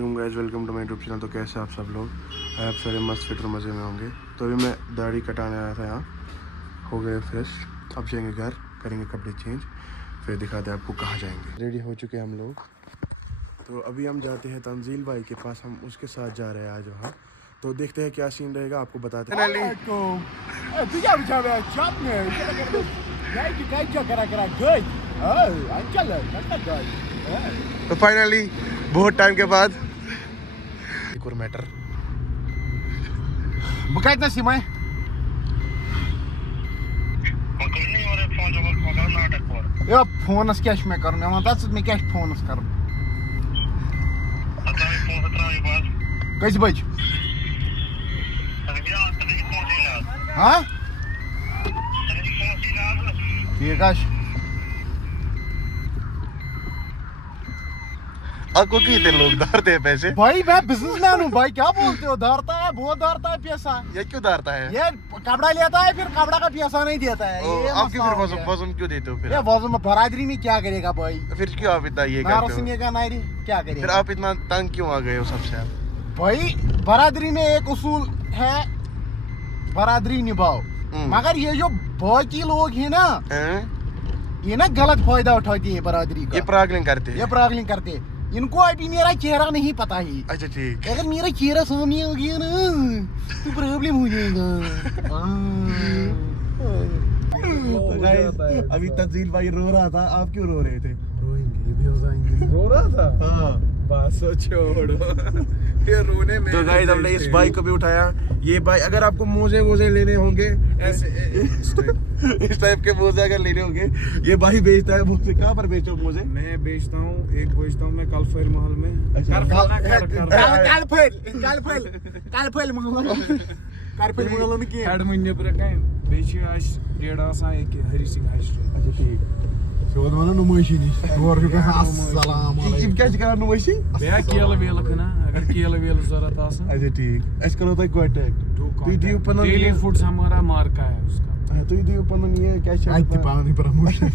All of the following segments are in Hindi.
Guys welcome to my YouTube channel. तो कैसे आप सब लोग, आप सारे मस्त फिट और मज़े में होंगे। तो अभी मैं दाढ़ी कटाने आया था, यहाँ हो गए फ्रेश। अब जाएंगे घर, करेंगे कपड़े चेंज, फिर दिखाते हैं आपको कहाँ जाएंगे। रेडी हो चुके हैं हम लोग। तो अभी हम जाते हैं तंजील भाई के पास, हम उसके साथ जा रहे हैं आज वहाँ। तो देखते हैं क्या सीन रहेगा, आपको बताते हैं। तो फाइनली बहुत टाइम के बाद एक और matter Bukait na si Mai. Ya phones क्या मैं करूं, मैं बता मैं क्या फोनस करूं। कैसे बज हाँ ठीक है। आपको कितने लोग धारते हैं पैसे? भाई मैं बिजनेसमैन हूँ भाई, क्या बोलते हो, धारता है बहुत धारता है पैसा। ये क्यों धारता है? ये कपड़ा लेता है फिर कपड़ा का पैसा नहीं देता है। आप क्यों फिर वजन क्यों देते हो फिर? ये वजन में बरादरी में क्या करेगा भाई, फिर क्यों आप इतना ये करते हो? का नारी क्या करेगा? फिर आप इतना तंग क्यों आ गए हो सबसे? आप भाई बरादरी में एक उसूल है, बरादरी निभाओ। मगर ये जो बाकी लोग हैं ना, ये ना गलत फायदा उठाते हैं बरादरी का। ये प्रागलिंग करते हैं। इनको अभी मेरा चेहरा नहीं पता ही। अच्छा ठीक। अगर मेरा चेहरा सामने आ गया ना तो प्रॉब्लम हो जाएगा। तो गाइस अभी तंजील भाई रो रहा था, आप क्यों रो रहे थे? रोएंगे भी हो जाएंगे। रो रहा था? हाँ बस छोड़ो ये रोने में। तो गाइस हमने इस बाइक को भी उठाया। ये बाइक अगर आपको मोजे वोजे लेने होंगे, ऐसे इस टाइप के मोजे अगर लेने होंगे, ये भाई बेचता है। मोजे कहाँ पर बेचो मोजे? मैं बेचता हूँ, एक बेचता हूँ मैं कलफेर महल में। अच्छा। हेड महीने पर बेच आज डेढ़ आसान एक हरी सिंह हाइस्ट्री। अच्छा ठीक। शोध वाला नुमाइशी नहीं और क्या अस्सलाम इम क्या कर नुमाइशी? बेया केला वेला खना अगर केला वेला जरूरत आसा। अच्छा ठीक। ऐसे करो तो कांटेक्ट। तो ये ऊपर डेली फूड्स हमारा मार्का है उसका। तो ये ऊपर नहीं है क्या चाहिए? आइते पानी प्रमोशन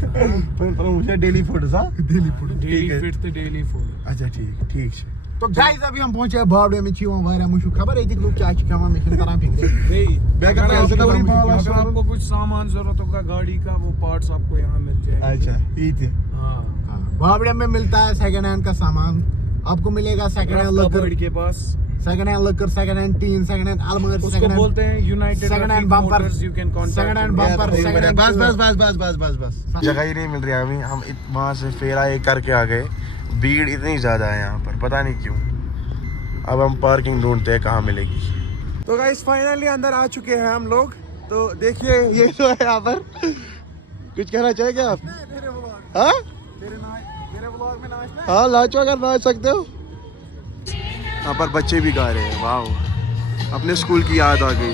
प्रमोशन डेली फूड सा? Daily food. डेली फिट तो डेली फूड। अच्छा ठीक ठीक। तो गाइस अभी हम पहुंचे बावड़े में छी वारा मुशु खबर है कि लोग चाय खावा में तरह फिक्र अगर आपको कुछ सामान जरूरत होगा गाड़ी का, वो पार्ट्स आपको यहाँ मिल जाएंगे। अच्छा ठीक है। हाँ बावड़े में मिलता है सेकंड हैंड का सामान। आपको मिलेगा सेकंड हैंड लकर के पास, second hand locker, second hand tin, second hand अलमारी, उसको बोलते हैं United second hand bumper, you can contact second hand bumper, second hand बस जगह ही नहीं मिल रही। अभी हम वहाँ से फेरा एक करके आ गए। भीड़ इतनी ज़्यादा है यहाँ पर, पता नहीं क्यों। अब हम पार्किंग ढूंढते हैं कहाँ मिलेगी। तो गाइस फाइनली अंदर आ चुके हैं हम लोग। तो देखिए ये तो है यहाँ पर। कुछ कहना चाहेंगे आप? हाँ हाँ नाचो अगर नाच सकते हो। यहाँ पर बच्चे भी गा रहे हैं। वाह, अपने स्कूल की याद आ गई।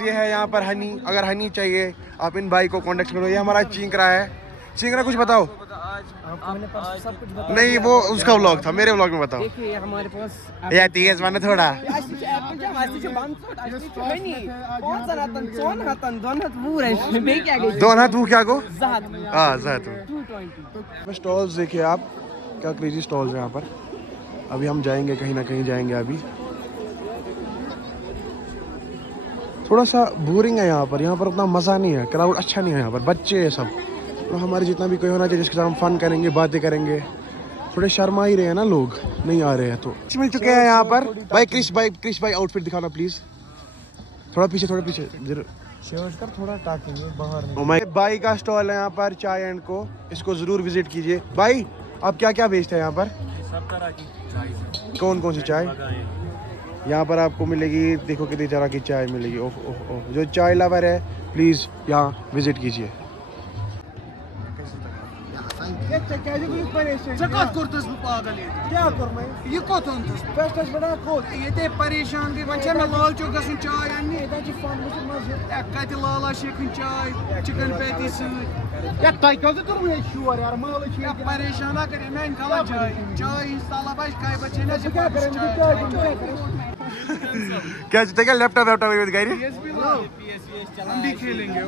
ये है यहाँ पर हनी। अगर हनी चाहिए आप इन भाई को कांटेक्ट करो। ये हमारा चिंकरा है। चिंकरा कुछ बताओ। सब कुछ बता नहीं वो उसका व्लॉग था, मेरे व्लॉग में बताओ। देखिए हमारे पास या तेज माने थोड़ा दोन हाथ वो क्या को? हाँ जहत। स्टॉल्स देखिए आप, क्या क्रेजी स्टॉल्स हैं यहाँ पर। अभी हम जाएंगे कहीं ना कहीं जाएंगे। अभी थोड़ा सा बोरिंग है यहाँ पर उतना मज़ा नहीं है, क्राउड अच्छा नहीं है यहाँ पर। बच्चे हैं सब, तो हमारे जितना भी कोई होना चाहिए जिसके साथ हम फन करेंगे, बातें करेंगे। थोड़े शर्मा ही रहे हैं ना लोग, नहीं आ रहे हैं। तो मिल चुके हैं यहाँ पर। भाई क्रिश भाई आउटफिट दिखाना प्लीज़। थोड़ा पीछे कर थोड़ा टाकेंगे बाहर। हमारे भाई का स्टॉल है यहाँ पर, चाय एंड को। इसको ज़रूर विजिट कीजिए। भाई आप क्या क्या बेचते हैं यहाँ पर? सब तरह की चाय। कौन कौन सी चाय यहाँ पर आपको मिलेगी? देखो कितनी तरह की चाय मिलेगी। ओह ओह ओह, जो चाय लवर है प्लीज़ यहाँ विजिट कीजिए। परेशान गई वह मैं लाल चौक गन चाय कत लाला शेख चाय चिकन पैटी परेशान कर मैं गलत चाय चाय तलब क्या क्या लैपटॉप हम भी खेलेंगे।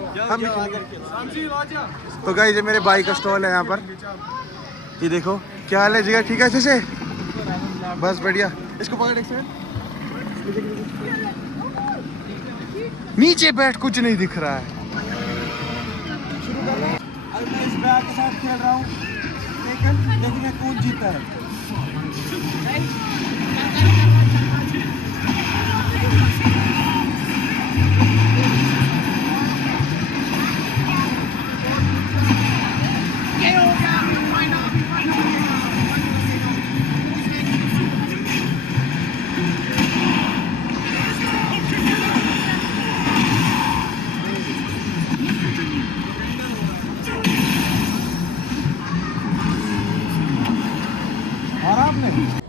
तो गाइस ये मेरे भाई का स्टॉल है यहाँ पर। ये देखो क्या हाल है जिगर, ठीक है अच्छे से? बस बढ़िया। इसको पकड़ एक सेकंड। नीचे बैठ, कुछ नहीं दिख रहा है। अब मैं इस बैग के साथ खेल रहा हूँ, लेकिन देखिए कौन जीता है।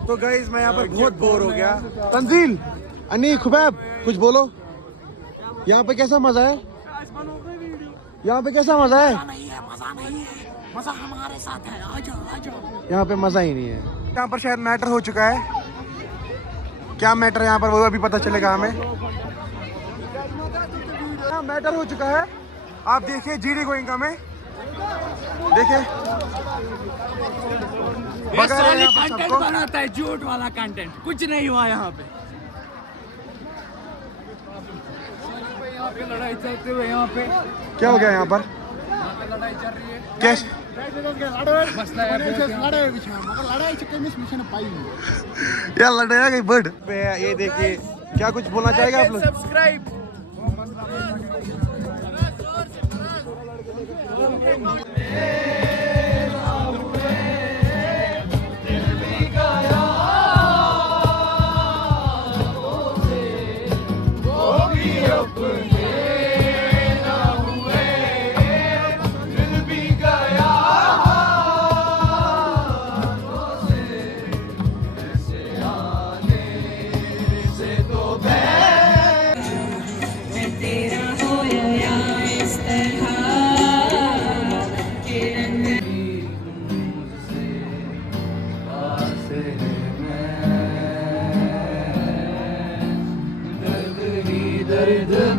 तो गाइस मैं यहाँ पर बहुत बोर हो गया। तंजील, अनी, खुबैब, कुछ बोलो। यहाँ पे कैसा मजा है? यहाँ पे कैसा मजा है? मजा हमारे साथ है, आ जाओ। यहाँ पे मजा ही नहीं है। यहाँ पर शायद मैटर हो चुका है। क्या मैटर है यहाँ पर, वो अभी पता चलेगा हमें। यहाँ मैटर हो चुका है। आप देखिए जीडी गोइंका में, देखिए कंटेंट बनाता है, झूठ वाला कंटेंट, कुछ नहीं हुआ यहाँ पे। यहाँ पे लड़ाई चलते हुए, यहाँ पे क्या हो गया यहाँ पर? लड़ाई चल रही है। कैसे? मसला है यार लड़ाई गई बर्ड पे। ये देखिए, क्या कुछ बोलना चाहेगा आप लोग? सब्सक्राइब।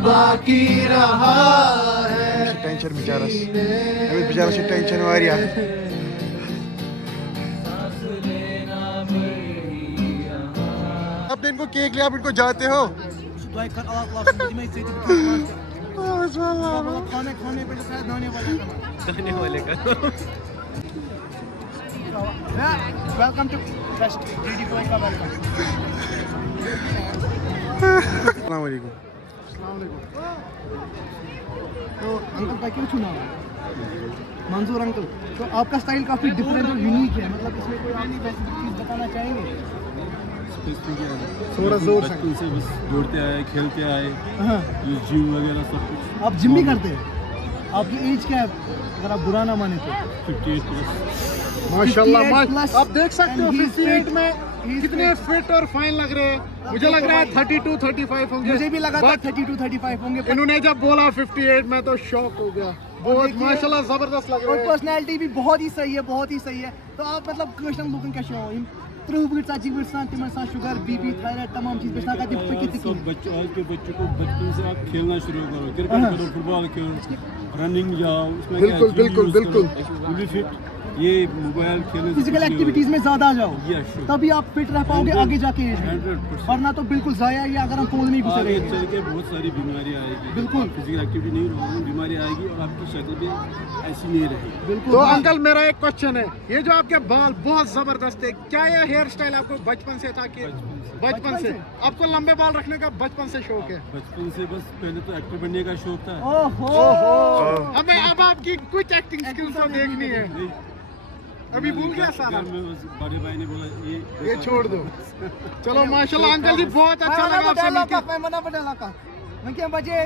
बाकी रहा है टेंशन बेचारा से टेंशन आ रही है। आपने इनको केक लिया, आप इनको जाते हो? Welcome to fest GD Goenka. अस्सलाम वालेकुम। तो अंकल का क्यों चुना? मंजूर अंकल, तो आपका स्टाइल काफ़ी डिफरेंट और यूनिक है, मतलब इसमें कोई आप स्पेसिफिक चीज़ बताना चाहेंगे? थोड़ा जोर से। बचपन से बस दौड़ते आए, खेलते आए, हाँ, ये जिम वगैरह सब कुछ। आप जिम भी करते हैं? आपकी एज क्या है अगर आप बुरा ना माने तो? 58 प्लस। माशाल्लाह, आप देख सकते हो 58 में कितने फिट और फाइन लग रहे हैं। मुझे लग रहा है 32-35 होंगे। मुझे भी लगा था 32-35 होंगे। इन्होंने जब बोला 58 में तो शॉक हो गया। बहुत माशाल्लाह जबरदस्त लग और रहे हैं। पर्सनैलिटी भी बहुत ही सही है, बहुत ही सही है। तो आप मतलब क्वेश्चन लुकन क्या शो यम 30 तिमन शुगर, बीपी, थायराइड तमाम चीज बेचना का सब बच्चों, आज के बच्चों को बचपन से आप खेलना शुरू करो, क्रिकेट करो, फुटबॉल खेलो, रनिंग जाओ, उसमें बिल्कुल, बिल्कुल, बिल्कुल। भी फिट, ये मोबाइल खेलने से फिजिकल कुछ नहीं एक्टिविटीज में ज्यादा आ जाओ, होगा। Yeah, sure. तभी आप फिट रह पाओगे आगे जाके। 100%। वरना तो बिल्कुल जाया ही अगर हम फोन नहीं घुसे आगे रहेंगे। चल के बहुत सारी बीमारियां आएगी। बिल्कुल। फिजिकल एक्टिविटी नहीं होगी, बीमारी आएगी और आपकी शक्ल भी ऐसी नहीं रहेगी। बिल्कुल। तो अंकल मेरा एक क्वेश्चन है, ये जो आपके बाल बहुत जबरदस्त है, क्या ये हेयर स्टाइल आपको बचपन से था कि बचपन से आपको लंबे बाल रखने का बचपन से शौक है? बचपन से बस पहले तो एक्टर बनने का शौक था। ओहो, हमें अब आपकी कुछ एक्टिंग स्किल्स तो देखनी है। नहीं, अभी भूल गया सारा। घर में बस बड़े भाई ने बोला ये छोड़ दो। चलो माशाल्लाह अंकल जी, बहुत अच्छा लगा आपसे मिलकर। मैं क्या बजे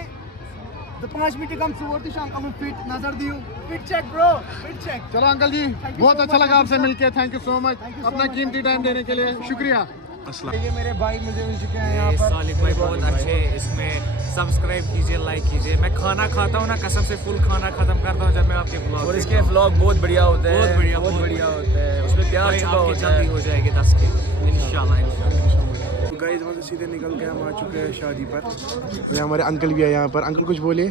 तो 5 मिनट कम सुवर थी शाम को फिट नजर दियो। Fit check bro, fit check. चलो अंकल जी, बहुत अच्छा लगा आपसे मिलके। थैंक यू सो मच अपना कीमती टाइम देने के लिए, शुक्रिया। ये मेरे भाई मुझे मिल चुके हैं यहाँ पर। सालिक भाई बहुत अच्छे, इसमें सब्सक्राइब कीजिए, लाइक कीजिए। मैं खाना खाता हूँ ना, कसम से फुल खाना खत्म करता हूँ जब मैं आपके व्लॉग, और इसके व्लॉग बहुत बढ़िया होते हैं, बहुत बढ़िया होते हैं। उसमें प्यार छुपा आपके होता जल्दी है। हो जाएगी 10 के इंशाल्लाह। गाइस वहाँ से सीधे निकल के हम आ चुके हैं शादी पर। ये हमारे अंकल भी है यहाँ पर। अंकल कुछ बोलिए।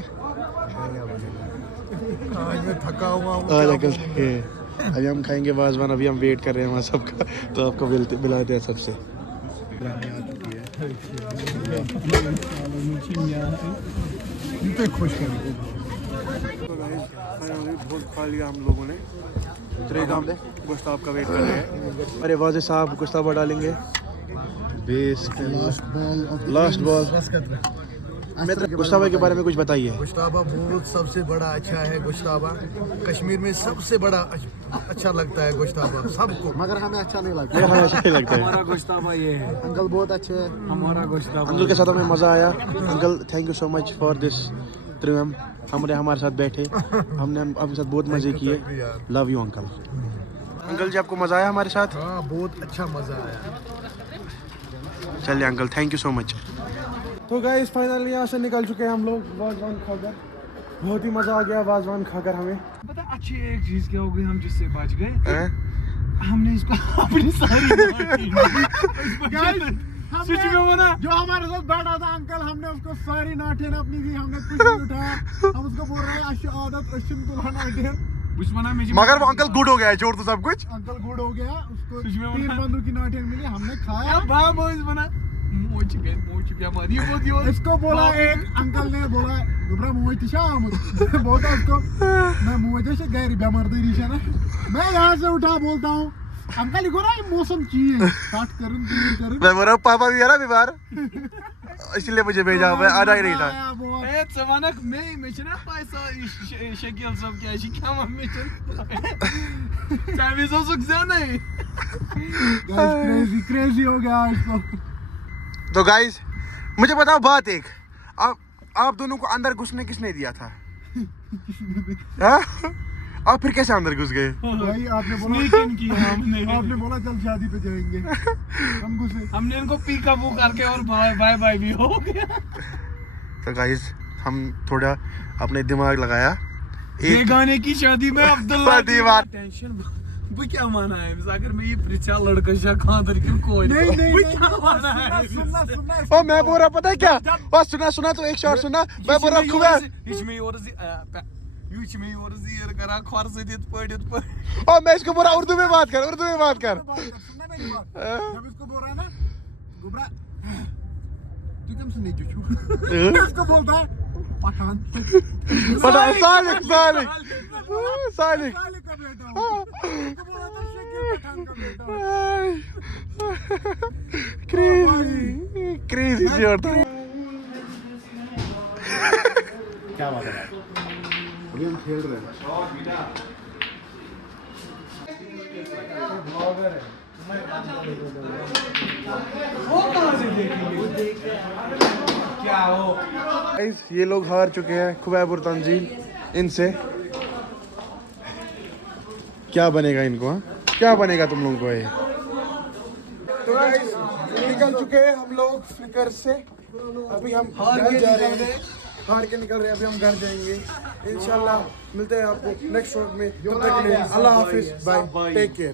थका हुआ आज अंकल थके। अभी हम खाएंगे वाजवान, अभी हम वेट कर रहे हैं वहाँ सबका, तो आपको मिलाते हैं सबसे। बहुत खा लिया हम लोगों ने, गोश्ताब का वेट कर रहे हैं। अरे वाजे साहब गोश्ताबा डालेंगे, लास्ट बॉल। गोश्ताबा के बारे में कुछ बताइए। गोश्ताबा बहुत सबसे बड़ा अच्छा है। गोश्ताबा कश्मीर में सबसे बड़ा अच्छा लगता है गोश्ताबा सबको, मगर हमें अच्छा नहीं लगता। अच्छा ही लगता है। हमारा गोश्ताबा ये है, अंकल बहुत अच्छे हैं। हमारा गोश्ताबा। अंकल के साथ हमें मज़ा आया। Uncle thank you so much for this trip. हमारे साथ बैठे, हमने आपके साथ बहुत मज़े किए। Love you uncle. अंकल जी आपको मज़ा आया हमारे साथ? हाँ बहुत अच्छा मज़ा आया। चलिए uncle, thank you so much. तो गाइस फाइनली यहाँ से निकल चुके हैं हम लोग वाजवान खाकर। बहुत ही मज़ा आ गया वाजवान खाकर हमें। पता अच्छी एक चीज क्या हो गई, हम जिससे बच गए, हैं? हमने इसको अपनी सारी सच में वो ना जो हमारे साथ बैठा था अंकल, हमने उसको सारी नाटियन अपनी दी, हमने कुछ नहीं उठाया। हम उसको बोल रहे हैं अच्छी आदत अश्विन तुला नाटियन, मगर वो अंकल गुड हो गया है, छोड़ तो सब कुछ। अंकल गुड हो गया। उसको सच में 3 बंदों की नाटियन मिली, हमने खाया। इसको बोला, एक अंकल ने बोला गुब्रा मोच बोलता उसको मैं मोचे से गैर बेमारदारी से ना, मैं यहाँ से उठा बोलता हूँ अंकल लिखो ना ये मौसम चाहिए काट करूँ मैं बोल रहा हूँ पापा भी है ना बीमार, इसलिए मुझे भेजा, मैं आना ही नहीं था। क्रेजी हो गया इसको। तो गाइस मुझे बताओ बात एक, आप दोनों को अंदर घुसने किसने दिया था? हाँ? आप फिर कैसे अंदर घुस गए? भाई आपने बोला चल शादी पे जाएंगे, हम घुसे। हमने इनको पीकाबू करके और बाय बाय भी हो गया। तो गाइस हम थोड़ा अपने दिमाग लगाया। ये गाने की शादी में अब्दुल्ला दीवार टेंशन वो क्या माना है, अगर मैं ये प्रिचा लड़का शा खादर क्यों कोई नहीं क्या माना है। सुनना ओ मैं बोल रहा पता है क्या, और सुना तो एक शॉट सुना, मैं बोल रहा और मैं इसको बोल रहा उर्दू में बात कर। सुनना मेरी बात। जब इसको बोल रहा है ना गुब्रा तू कम सुन नहीं इसको बोलता है पठान सालिक का बेटा हूँ। इसको बोला था शकील पठान का बेटा हूँ। Crazy shot. क्या बात है? अभी हम खेल रहे हैं। क्या हो गाइस ये लोग हार चुके हैं, खुबैब और तंजील। इनसे क्या बनेगा इनको? हाँ क्या बनेगा तुम लोगों को ये? तो गाइस निकल चुके हैं हम लोग फ्लिकर से। अभी हम घर जा रहे हैं, हार के निकल रहे हैं। अभी हम घर जाएंगे इंशाल्लाह। मिलते हैं आपको नेक्स्ट व्लॉग में। तब तक के लिए अल्लाह हाफिज, बाय, टेक केयर।